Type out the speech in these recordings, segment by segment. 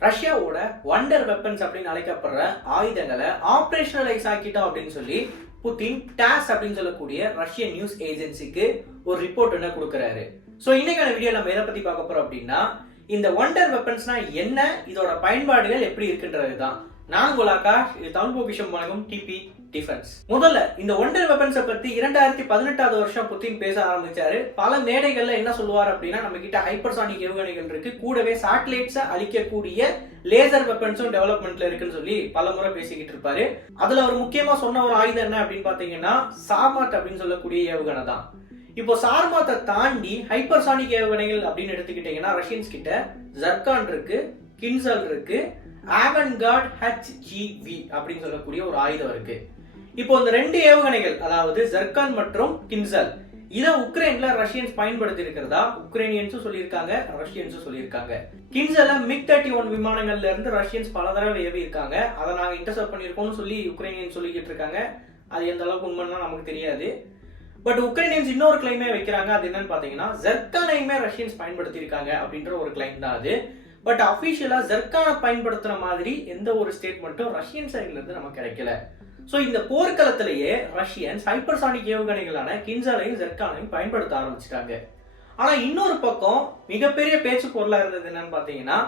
ரஷ்யாவோட wonder weapons அப்படின்னு அழைக்கப்படுற ஆயுதங்களை ஆப்ரேஷனலைஸ் ஆக்கிட்டோம் அப்படின்னு சொல்லி புட்டின் டாஸ் அப்படின்னு சொல்லக்கூடிய ரஷ்ய நியூஸ் ஏஜென்சிக்கு ஒரு ரிப்போர்ட் என்ன கொடுக்குறாரு. ஸோ இன்னைக்கான வீடியோ நம்ம எதை பத்தி பார்க்க போறோம் அப்படின்னா இந்த ஒண்டர் வெப்பன்ஸ்னா என்ன இதோட பயன்பாடுகள் எப்படி இருக்குன்றது தான் நான் உங்கள் ஆகாஷ் இது தமிழ் பொபிஷம் வழங்கும் டிபி டிஃபென்ஸ் முதல்ல இந்த ஒண்டர் வெப்பன்ஸை பத்தி இரண்டாயிரத்தி பதினெட்டாவது வருஷம் புத்தின் பேச ஆரம்பிச்சாரு. பல மேடைகள்ல என்ன சொல்லுவார் அப்படின்னா நம்ம கிட்ட ஹைப்பர்சானிக் ஏவுகணைகள் இருக்கு. கூடவே சேட்டலைட்ஸை அழிக்கக்கூடிய லேசர் வெப்பன்ஸும் டெவலப்மெண்ட்ல இருக்குன்னு சொல்லி பல முறை பேசிக்கிட்டு இருப்பாரு. அதுல அவர் முக்கியமா சொன்ன ஒரு ஆயுதம் என்ன அப்படின்னு பாத்தீங்கன்னா சாமாட் அப்படின்னு சொல்லக்கூடிய ஏவுகணை தான். இப்போ சார்மாத்தை தாண்டி ஹைப்பர்சானிக் ஏவுகணைகள் அப்படின்னு எடுத்துக்கிட்டீங்கன்னா ரஷ்யன்ஸ் கிட்ட ஜர்கான் இருக்கு கின்சல் இருக்கு ஆவன்கார்ட் ஹெச்ஜிவி அப்படின்னு சொல்லக்கூடிய ஒரு ஆயுதம் இருக்கு. இப்போ இந்த ரெண்டு ஏவுகணைகள் அதாவது ஜர்கான் மற்றும் கின்சல் இதை உக்ரைன்ல ரஷ்யன்ஸ் பயன்படுத்தி இருக்கிறதா உக்ரைனியன்ஸும் சொல்லியிருக்காங்க ரஷ்யன்ஸும் சொல்லியிருக்காங்க. கின்சல மிக் தேர்ட்டி ஒன் விமானங்கள்ல இருந்து ரஷ்யன்ஸ் பல தடவை ஏவி இருக்காங்க அதை நாங்க இன்டர்செப்ட் பண்ணியிருக்கோம்னு சொல்லி உக்ரைனியன் சொல்லிக்கிட்டு இருக்காங்க. அது எந்த அளவுக்கு உண்மைன்னா நமக்கு தெரியாது. பட் உக்ரைனியன்ஸ் இன்னொரு கிளைமே வைக்கிறாங்க. அது என்னன்னு பாத்தீங்கன்னா ஜெர்கானையுமே ரஷ்யன்ஸ் பயன்படுத்தி இருக்காங்க அப்படின்ற ஒரு கிளைம் தான் அது. பட் அஃபீஷியலாக ஜர்கானை பயன்படுத்துகிற மாதிரி எந்த ஒரு ஸ்டேட்மெண்ட்டும் ரஷ்யன் சைட்லேருந்து நமக்கு கிடைக்கல. ஸோ இந்த போர்க்களத்திலேயே ரஷ்யன்ஸ் ஹைப்பர்சானிக் ஏவுகணைகளான கின்சாலையும் ஜெர்கானையும் பயன்படுத்த ஆரம்பிச்சிட்டாங்க. ஆனால் இன்னொரு பக்கம் மிகப்பெரிய பேச்சு பொருளாக இருந்தது என்னன்னு பார்த்தீங்கன்னா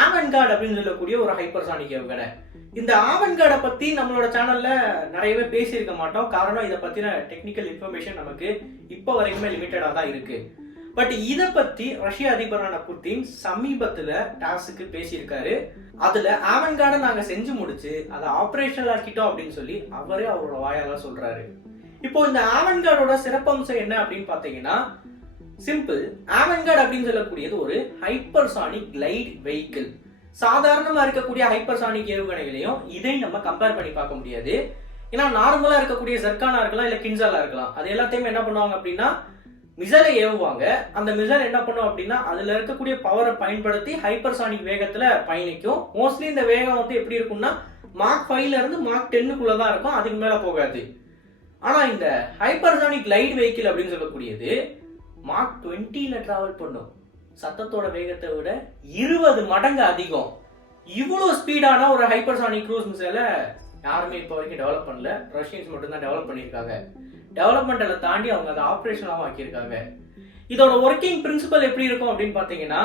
ஆவன்கார்டு அப்படின்னு சொல்லக்கூடிய ஒரு ஹைப்பர்சானிக் ஏவுகணை. இந்த ஆவன்கார்டை பற்றி நம்மளோட சேனலில் நிறையவே பேசியிருக்க மாட்டோம். காரணம் இதை பற்றின டெக்னிக்கல் இன்ஃபர்மேஷன் நமக்கு இப்போ வரைக்குமே லிமிட்டடாக தான் இருக்குது பட் இதை பத்தி ரஷ்ய அதிபரான புட்டின் சமீபத்துல டாஸுக்கு பேசியிருக்காரு. அதுல ஆவன்கார்டை நாங்க செஞ்சு முடிச்சு அதை ஆபரேஷனல் ஆக்கிட்டோம் அப்படின்னு சொல்லி அவரே அவரோட வாயால சொல்றாரு. இப்போ இந்த ஆவன்கார்டோட சிறப்பம்சம் என்ன அப்படின்னு பாத்தீங்கன்னா சிம்பிள் ஆவன்கார்டு அப்படின்னு சொல்லக்கூடியது ஒரு ஹைப்பர்சானிக் கிளைட் வெஹிக்கிள் சாதாரணமா இருக்கக்கூடிய ஹைப்பர்சானிக் ஏவுகணைகளையும் இதை நம்ம கம்பேர் பண்ணி பார்க்க முடியாது. ஏன்னா நார்மலா இருக்கக்கூடிய ஜர்கானா இருக்கலாம் இல்ல கின்சாலா இருக்கலாம். அது எல்லாத்தையுமே என்ன பண்ணுவாங்க அப்படின்னா மிசலை ஏவுவாங்க. அந்த மிசைல் என்ன பண்ணும் அப்படின்னா அதுல இருக்கக்கூடிய பவரை பயன்படுத்தி ஹைப்பர்சானிக் வேகத்துல பயணிக்கும். மோஸ்ட்லி இந்த வேகம் வந்து எப்படி இருக்கும்னா மார்க் ஃபைவ்ல இருந்து மார்க் டென்னுக்குள்ள தான் இருக்கும் அதுக்கு மேல போகாது. ஆனா இந்த ஹைப்பர்சானிக் லைட் வெஹிக்கிள் அப்படின்னு சொல்லக்கூடியது மார்க் டுவெண்ட்டில டிராவல் பண்ணும். சத்தத்தோட வேகத்தை விட இருபது மடங்கு அதிகம். இவ்வளோ ஸ்பீடான ஒரு ஹைப்பர்சானிக் க்ரூஸ் மிசைலை யாருமே இப்போ வரைக்கும் டெவலப் பண்ணல. ரஷ்யன்ஸ் மட்டும்தான் டெவலப் பண்ணியிருக்காங்க. டெவலப்மெண்ட்டில் தாண்டி அவங்க அதை ஆப்ரேஷனாகவும் ஆக்கியிருக்காங்க. இதோட ஒர்க்கிங் பிரின்சிபல் எப்படி இருக்கும் அப்படின்னு பார்த்தீங்கன்னா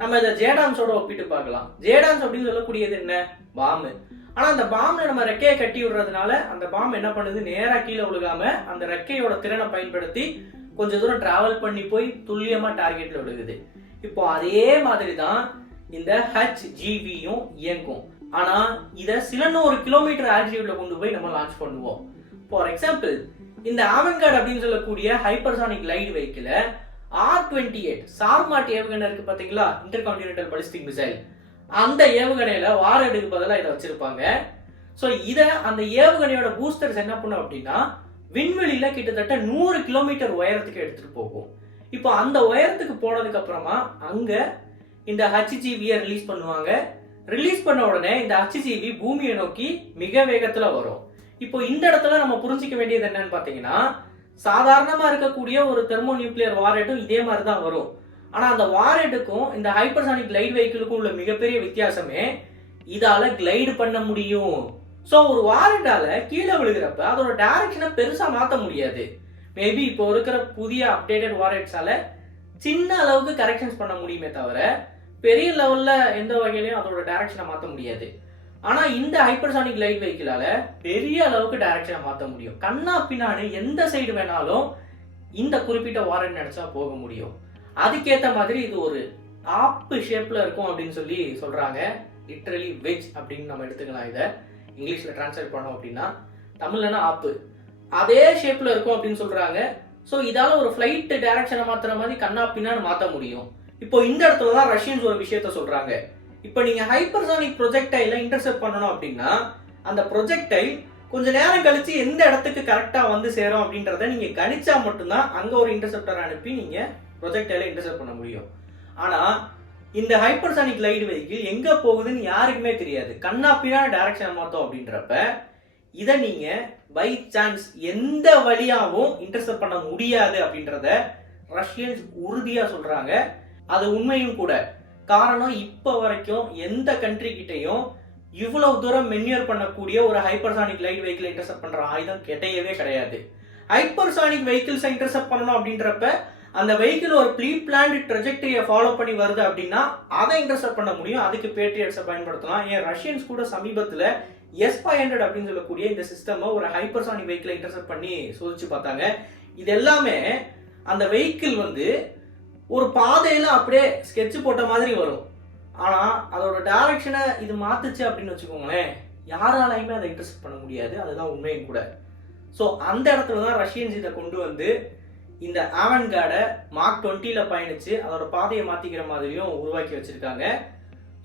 நம்ம இதை ஜேடான்ஸோட ஒப்பிட்டு பார்க்கலாம். ஜேடான்ஸ் அப்படின்னு சொல்லக்கூடியது என்ன? பாம்பு ஆனால் அந்த பாம்பை நம்ம ரெக்கையை கட்டி விடுறதுனால அந்த பாம்பு என்ன பண்ணுது? நேராக கீழே விழுகாம அந்த ரெக்கையோட திறனை பயன்படுத்தி கொஞ்ச தூரம் டிராவல் பண்ணி போய் துல்லியமாக டார்கெட்டில் விழுகுது. இப்போ அதே மாதிரி தான் இந்த ஹச் ஜிவியும் இயங்கும். ஆனால் இதை சில நூறு கிலோமீட்டர் ஆல்டிடியூட்ல கொண்டு போய் நம்ம லான்ச் பண்ணுவோம். ஃபார் எக்ஸாம்பிள் இந்த ஆவன்கார்டு அப்படின்னு சொல்லக்கூடிய hypersonic light vehicle R twenty eight Sarmat ஏவுகணை இருக்கு பாத்தீங்களா? இன்டர் கான்டினென்டல் பலிஸ்டிக் மிசைல் அந்த ஏவுகணையில வாரடுக்கு பதிலாக இதை வச்சிருப்பாங்க. ஸோ இதை அந்த ஏவுகணையோட பூஸ்டர்ஸ் என்ன பண்ணும் அப்படின்னா விண்வெளியில கிட்டத்தட்ட நூறு கிலோமீட்டர் உயரத்துக்கு எடுத்துட்டு போகும். இப்போ அந்த உயரத்துக்கு போனதுக்கு அப்புறமா அங்க இந்த ஹச்ஜிவியை ரிலீஸ் பண்ணுவாங்க. ரிலீஸ் பண்ண உடனே இந்த ஹச்ஜிவி பூமியை நோக்கி மிக வேகத்துல வரும். இப்போ இந்த இடத்துல நம்ம புரிஞ்சிக்க வேண்டியது என்னன்னு பாத்தீங்கன்னா சாதாரணமா இருக்கக்கூடிய ஒரு தெர்மோ நியூக்ளியர் வாரேட்டும் இதே மாதிரி தான் வரும். ஆனா அந்த வாரேட்டுக்கும் இந்த ஹைப்பர்சானிக் கிளைட் வெஹிக்கிளுக்கும் உள்ள மிகப்பெரிய வித்தியாசமே இதால கிளைடு பண்ண முடியும். ஸோ ஒரு வாரண்டால கீழே விழுகிறப்ப அதோட டைரக்ஷனை பெருசா மாற்ற முடியாது. மேபி இப்போ இருக்கிற புதிய அப்டேட்டட் வாரேட்ஸால சின்ன அளவுக்கு கரெக்ஷன்ஸ் பண்ண முடியுமே தவிர பெரிய லெவல்ல எந்த வகையிலையும் அதோட டைரக்ஷனை மாற்ற முடியாது. ஆனா இந்த ஹைப்பர்சானிக் லைட் வெஹிக்கிளால பெரிய அளவுக்கு டைரக்ஷனை மாற்ற முடியும். கண்ணா பின்னாடி எந்த சைடு வேணாலும் இந்த குறிப்பிட்ட வாரண்ட் நினைச்சா போக முடியும். அதுக்கேத்த மாதிரி இது ஒரு ஆப்பு ஷேப்ல இருக்கும் அப்படின்னு சொல்லி சொல்றாங்க. லிட்ரலி வெஜ் அப்படின்னு நம்ம எடுத்துக்கலாம் இதை. இங்கிலீஷ்ல டிரான்ஸ்லேட் பண்ணோம் அப்படின்னா தமிழ்லனா ஆப்பு அதே ஷேப்ல இருக்கும் அப்படின்னு சொல்றாங்க. ஸோ இதால ஒரு ஃப்ளைட் டைரக்ஷனை மாத்துற மாதிரி கண்ணா பின்னான்னு மாற்ற முடியும். இப்போ இந்த இடத்துல தான் ரஷ்யன்ஸ் ஒரு விஷயத்த சொல்றாங்க. இப்போ நீங்கள் ஹைப்பர்சானிக் ப்ரொஜெக்டைல இன்டர்செப்ட் பண்ணணும் அப்படின்னா அந்த ப்ரொஜெக்டை கொஞ்ச நேரம் கழிச்சு எந்த இடத்துக்கு கரெக்டாக வந்து சேரும் அப்படின்றத நீங்கள் கணிச்சா மட்டும்தான் அங்கே ஒரு இன்டர்செப்டர் அனுப்பி நீங்கள் ப்ரொஜெக்டைல இன்டர்செப்ட் பண்ண முடியும். ஆனால் இந்த ஹைப்பர்சானிக் லைட் வெஹிக்கிள் எங்கே போகுதுன்னு யாருக்குமே தெரியாது. கண்ணா டைரக்ஷன் மாத்தோம் அப்படின்றப்ப இதை நீங்கள் பை சான்ஸ் எந்த வழியாகவும் இன்டர்செப்ட் பண்ண முடியாது அப்படின்றத ரஷ்யன்ஸ் உறுதியாக சொல்கிறாங்க அது உண்மையும் கூட. காரணம் இப்போ வரைக்கும் எந்த கண்ட்ரி கிட்டேயும் இவ்வளவு தூரம் மென்யூர் பண்ணக்கூடிய ஒரு ஹைப்பர்சானிக் லைட் வெஹிக்கிள் இன்டர்செப்ட் பண்ற ஆயுதம் கிடையவே கிடையாது. ஹைப்பர்சானிக் வெஹிக்கிள்ஸை இன்டர்செப்ட் பண்ணணும் அப்படின்றப்ப அந்த வெஹிக்கிள் ஒரு ப்ரீ பிளான்டு ட்ரெஜெக்டரியை ஃபாலோ பண்ணி வருது அப்படின்னா அதை இன்டர்செப்ட் பண்ண முடியும். அதுக்கு பேட்ரியட்ஸை பயன்படுத்தலாம். ஏன் ரஷ்யன்ஸ் கூட சமீபத்தில் எஸ் ஃபைவ் ஹண்ட்ரட் அப்படின்னு சொல்லக்கூடிய இந்த சிஸ்டம்மை ஒரு ஹைப்பர்சானிக் வெஹிக்கிளை இன்டர்செப்ட் பண்ணி சோதிச்சு பார்த்தாங்க. இது எல்லாமே அந்த வெஹிக்கிள் வந்து ஒரு பாதையில அப்படியே ஸ்கெட்ச் போட்ட மாதிரி வரும். ஆனா அதோட டைரக்ஷனை இது மாத்துச்சு அப்படின்னு வச்சுக்கோங்களேன் யாராலையுமே அதை இன்டர்செப்ட் பண்ண முடியாது. அதுதான் உண்மையும் கூட. ஸோ அந்த இடத்துல தான் ரஷ்யன்ஸ் இதை கொண்டு வந்து இந்த ஆவன்கார்டை மார்க் டுவெண்ட்டியில் பயணிச்சு அதோட பாதையை மாத்திக்கிற மாதிரியும் உருவாக்கி வச்சிருக்காங்க.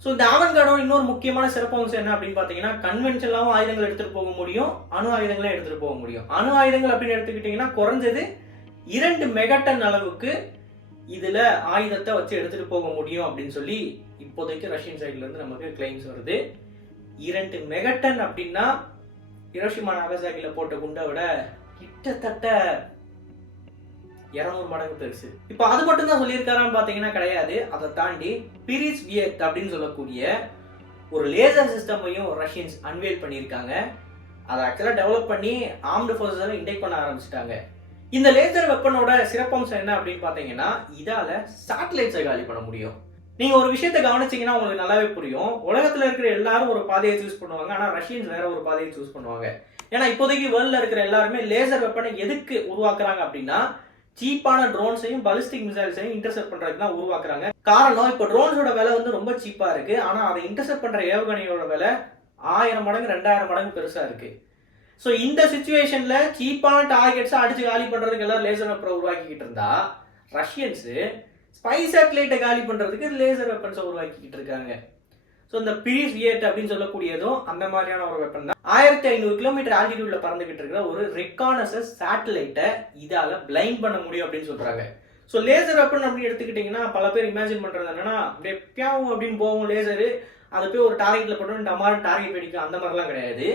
ஸோ இந்த ஆவன்கார்டோட இன்னொரு முக்கியமான சிறப்பம்சம் என்ன அப்படின்னு பார்த்தீங்கன்னா கன்வென்ஷனலாகவும் ஆயுதங்கள் எடுத்துகிட்டு போக முடியும் அணு ஆயுதங்களும் எடுத்துகிட்டு போக முடியும். அணு ஆயுதங்கள் அப்படின்னு எடுத்துக்கிட்டிங்கன்னா குறைஞ்சது இரண்டு மெகட்டன் அளவுக்கு இதில் ஆயுதத்தை வச்சு எடுத்துகிட்டு போக முடியும் அப்படின்னு சொல்லி இப்போதைக்கு ரஷ்யன் சைட்லேருந்து நமக்கு கிளைம்ஸ் வருது. இரண்டு மெகட்டன் அப்படின்னா ஹிரோஷிமா நாகசாகில போட்ட குண்டை விட கிட்டத்தட்ட இருநூறு மடங்கு பெருசு. இப்போ அது மட்டும் தான் சொல்லியிருக்காரான்னு பார்த்தீங்கன்னா கிடையாது. அதை தாண்டி பிரிஸ் வியத் அப்படின்னு சொல்லக்கூடிய ஒரு லேசர் சிஸ்டமையும் ரஷ்யன்ஸ் அன்வேல் பண்ணியிருக்காங்க. அதை ஆக்சுவலாக டெவலப் பண்ணி ஆர்ம்டு ஃபோர்ஸில் இன்டேக் பண்ண ஆரம்பிச்சிட்டாங்க. இந்த லேசர் வெப்பனோட சிறப்பம்சம் என்ன அப்படின்னு பார்த்தீங்கன்னா இதால சேட்டலைட்ஸை காலி பண்ண முடியும். நீங்க ஒரு விஷயத்தை கவனிச்சீங்கன்னா உங்களுக்கு நல்லாவே புரியும். உலகத்துல இருக்கிற எல்லாரும் ஒரு பாதையை சூஸ் பண்ணுவாங்க. ஆனா ரஷ்யன்ஸ் வேற ஒரு பாதையை சூஸ் பண்ணுவாங்க. ஏன்னா இப்போதைக்கு வேர்ல்ட்ல இருக்கிற எல்லாருமே லேசர் வெப்பனை எதுக்கு உருவாக்குறாங்க அப்படின்னா சீப்பான ட்ரோன்ஸையும் பலிஸ்டிக் மிசைல்ஸையும் இன்டர்செப்ட் பண்றதுக்கு தான் உருவாக்குறாங்க. காரணம் இப்போ ட்ரோன்ஸோட விலை வந்து ரொம்ப சீப்பா இருக்கு. ஆனா அதை இன்டர்செப்ட் பண்ற ஏவுகணையோட விலை ஆயிரம் மடங்கு ரெண்டாயிரம் மடங்கு பெருசா இருக்கு. ஸோ இந்த சுச்சுவேஷன்ல சீப்பான டார்கெட்ஸை அடிச்சு காலி பண்றதுக்கு எல்லாம் லேசர் வெப்பனை உருவாக்கிக்கிட்டு இருந்தா ரஷ்யன்ஸு ஸ்பை சேட்டலைட்டை காலி பண்றதுக்கு லேசர் வெப்பன்ஸை உருவாக்கிக்கிட்டு இருக்காங்க. ஸோ இந்த பிரிஸ் வியட் அப்படின்னு சொல்லக்கூடியதும் அந்த மாதிரியான ஒரு வெப்பன் தான். ஆயிரத்தி ஐநூறு கிலோமீட்டர் ஆல்டிடியூட்ல பறந்துகிட்டு இருக்கிற ஒரு ரெக்கானசஸ் சேட்டலைட்டை இதால பிளைண்ட் பண்ண முடியும் அப்படின்னு சொல்றாங்க. ஸோ லேசர் வெப்பன் அப்படின்னு எடுத்துக்கிட்டிங்கன்னா பல பேர் இமேஜின் பண்றது என்னன்னா அப்படியே பியாவும் அப்படின்னு போகும் லேசரு அதை போய் ஒரு டார்கெட்ல போட்டு டமாரம் டார்கெட் வெடிக்கும் அந்த மாதிரிலாம் கிடையாது.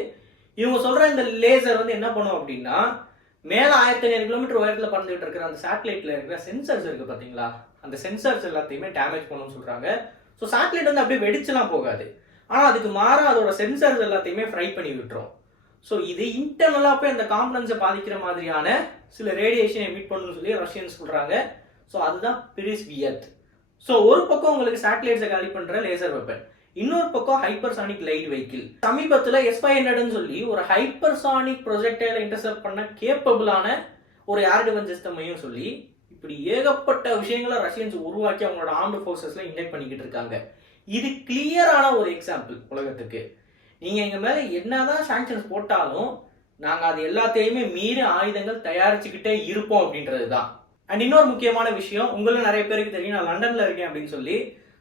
இவங்க சொல்ற இந்த லேசர் வந்து என்ன பண்ணும் அப்படின்னா மேல ஆயிரத்தி ஐநூறு கிலோமீட்டர் உயரத்துல பறந்துகிட்டு இருக்கிற அந்த சேட்டலைட்ல இருக்கிற சென்சர்ஸ் இருக்கு பாத்தீங்களா? அந்த சென்சார்ஸ் எல்லாத்தையுமே டேமேஜ் பண்ணணும்னு சொல்றாங்க. ஸோ சேட்டலைட் வந்து அப்படியே வெடிச்சுலாம் போகாது. ஆனால் அதுக்கு மாற அதோட சென்சார்ஸ் எல்லாத்தையுமே ஃப்ரை பண்ணி விட்டுரும். ஸோ இது இன்டர்னலாக போய் அந்த காம்பனன்ஸை பாதிக்கிற மாதிரியான சில ரேடியேஷனை எமிட் பண்ணணும்னு சொல்லி ரஷ்யன்ஸ் சொல்றாங்க. ஸோ அதுதான் பிரிஸ் வியத் ஸோ ஒரு பக்கம் உங்களுக்கு சேட்டலைட்ஸை காலி பண்ற லேசர் வெப்பன் இன்னொரு பக்கம் ஹைப்பர்சானிக் லைட் வெஹிக்கிள் சமீபத்தில் எஸ் ஃபைவ் ஹண்ட்ரட்னு சொல்லி ஒரு ஹைப்பர்சானிக் ப்ரொஜெக்டைல இன்டர்செப்ட் பண்ண கேப்பபிளான ஒரு ஏர் டிஃபென்ஸ் சிஸ்டமையும் சொல்லி இப்படி ஏகப்பட்ட விஷயங்களை ரஷ்யன்ஸ் உருவாக்கி அவங்களோட ஆர்ம்டு ஃபோர்ஸஸில் இன்வைட் பண்ணிக்கிட்டு இருக்காங்க. இது கிளியரான ஒரு எக்ஸாம்பிள் உலகத்துக்கு. நீங்கள் எங்க மேலே என்னதான் சாங்ஷன்ஸ் போட்டாலும் நாங்கள் அது எல்லாத்தையுமே மீறி ஆயுதங்கள் தயாரிச்சுக்கிட்டே இருப்போம் அப்படின்றது தான் அண்ட் இன்னொரு முக்கியமான விஷயம் உங்களும் நிறைய பேருக்கு தெரியும் நான் லண்டனில் இருக்கேன் அப்படின்னு சொல்லி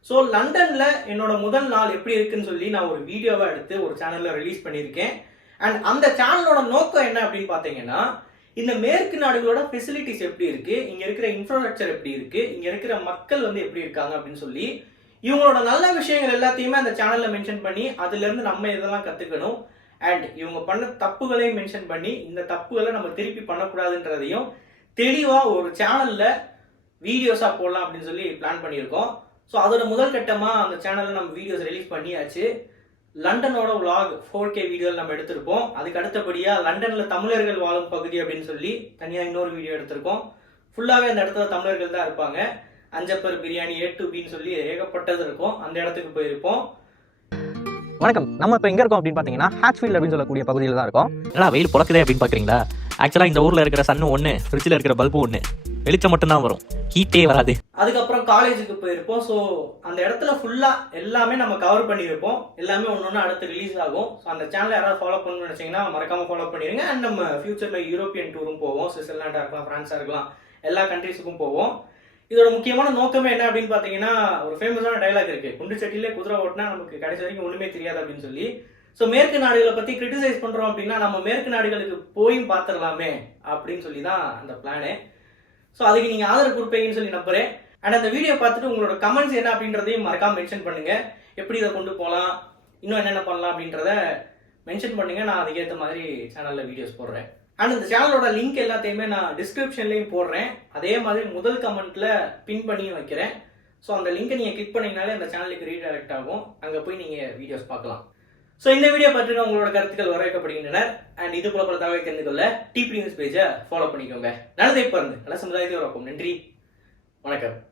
ஸோ லண்டனில் என்னோட முதல் நாள் எப்படி இருக்குன்னு சொல்லி நான் ஒரு வீடியோவை எடுத்து ஒரு சேனலில் ரிலீஸ் பண்ணியிருக்கேன். அண்ட் அந்த சேனலோட நோக்கம் என்ன அப்படின்னு பார்த்தீங்கன்னா இந்த மேற்கு நாடுகளோட ஃபெசிலிட்டிஸ் எப்படி இருக்கு இங்கே இருக்கிற இன்ஃப்ராஸ்ட்ரக்சர் எப்படி இருக்கு இங்கே இருக்கிற மக்கள் வந்து எப்படி இருக்காங்க அப்படின்னு சொல்லி இவங்களோட நல்ல விஷயங்கள் எல்லாத்தையுமே அந்த சேனலில் மென்ஷன் பண்ணி அதுலேருந்து நம்ம இதெல்லாம் கற்றுக்கணும் அண்ட் இவங்க பண்ண தப்புகளையும் மென்ஷன் பண்ணி இந்த தப்புகளை நம்ம திருப்பி பண்ணக்கூடாதுன்றதையும் தெளிவாக ஒரு சேனலில் வீடியோஸாக போடலாம் அப்படின்னு சொல்லி பிளான் பண்ணியிருக்கோம். ஸோ அதோட முதல் கட்டமாக அந்த சேனலில் நம்ம வீடியோஸ் ரிலீஸ் பண்ணியாச்சு. லண்டனோட விளாக் ஃபோர் கே வீடியோவில் நம்ம எடுத்திருப்போம். அதுக்கு அடுத்தபடியாக லண்டனில் தமிழர்கள் வாழும் பகுதி அப்படின்னு சொல்லி தனியாக இன்னொரு வீடியோ எடுத்திருக்கோம். ஃபுல்லாகவே அந்த இடத்துல தமிழர்கள் தான் இருப்பாங்க. அஞ்சப்பர் பிரியாணி ஏ டு பின்னு சொல்லி ஏகப்பட்டது இருக்கும். அந்த இடத்துக்கு போயிருப்போம். வணக்கம். நம்ம இப்போ எங்கே இருக்கோம் அப்படின்னு பார்த்தீங்கன்னா ஹேட்ச்ஃபீல்ட் அப்படின்னு சொல்லக்கூடிய பகுதியில் தான் இருக்கோம். ஏன்னா வெயில் பிறக்குதே அப்படின்னு பார்க்குறீங்களா ஆக்சுவலாக இந்த ஊரில் இருக்கிற சன்னு ஒன்று ஃப்ரிட்ஜில் இருக்கிற பல்பு ஒன்று வெளிச்சம் மட்டும்தான் வரும். ஹீட்டே வராது. அதுக்கப்புறம் காலேஜுக்கு போயிருப்போம். ஸோ அந்த இடத்துல ஃபுல்லாக எல்லாமே நம்ம கவர் பண்ணியிருப்போம். எல்லாமே ஒன்று ஒன்று அடுத்து ரிலீஸ் ஆகும். ஸோ அந்த சேனலை யாராவது ஃபாலோ பண்ணணும்னு நினச்சிங்கன்னா மறக்காம ஃபாலோ பண்ணிடுங்க அண்ட் நம்ம ஃபியூச்சரில் யூரோப்பியன் டூரும் போவோம். சுவிட்சர்லாண்டாக இருக்கலாம் ஃப்ரான்ஸாக இருக்கலாம். எல்லா கண்ட்ரீஸுக்கும் போவோம். இதோட முக்கியமான நோக்கமே என்ன அப்படின்னு பார்த்தீங்கன்னா ஒரு ஃபேமஸான டைலாக் இருக்கு. குண்டு சட்டியிலே குதிரை ஓட்டினா நமக்கு கடைசி வரைக்கும் ஒன்றுமே தெரியாது அப்படின்னு சொல்லி. ஸோ மேற்கு நாடுகளை பற்றி கிரிட்டிசைஸ் பண்ணுறோம் அப்படின்னா நம்ம மேற்கு நாடுகளுக்கு போயும் பார்த்துடலாமே அப்படின்னு சொல்லி தான் அந்த பிளானு ஸோ அதுக்கு நீங்கள் ஆதரவு கொடுப்பீங்கன்னு சொல்லி நம்புகிறேன் அண்ட் அந்த வீடியோ பார்த்துட்டு உங்களோட கமெண்ட்ஸ் என்ன அப்படின்றதையும் மறக்காம மென்ஷன் பண்ணுங்க. எப்படி இதை கொண்டு போகலாம் இன்னும் என்னென்ன பண்ணலாம் அப்படின்றத மென்ஷன் பண்ணுங்க. நான் அதுக்கேற்ற மாதிரி சேனலில் வீடியோஸ் போடுறேன். அண்ட் இந்த சேனலோட லிங்க் எல்லாத்தையுமே நான் டிஸ்கிரிப்ஷன்லையும் போடுறேன். அதே மாதிரி முதல் கமெண்ட்ல பின் பண்ணியும் வைக்கிறேன். ஸோ அந்த லிங்கை நீங்கள் கிளிக் பண்ணீங்கனாலே அந்த சேனலுக்கு ரீடைரக்ட் ஆகும். அங்கே போய் நீங்கள் வீடியோஸ் பார்க்கலாம். ஸோ இந்த வீடியோ பற்றின உங்களோட கருத்துக்கள் வரவேற்கப்படுகின்றன அண்ட் இது போல பல தகவலை தெரிந்து கொள்ள டிபி நியூஸ் பேஜை ஃபாலோ பண்ணிக்கோங்க. நல்லதை பாருங்க நல்ல சமுதாயத்தை உருவாக்கும். நன்றி. வணக்கம்.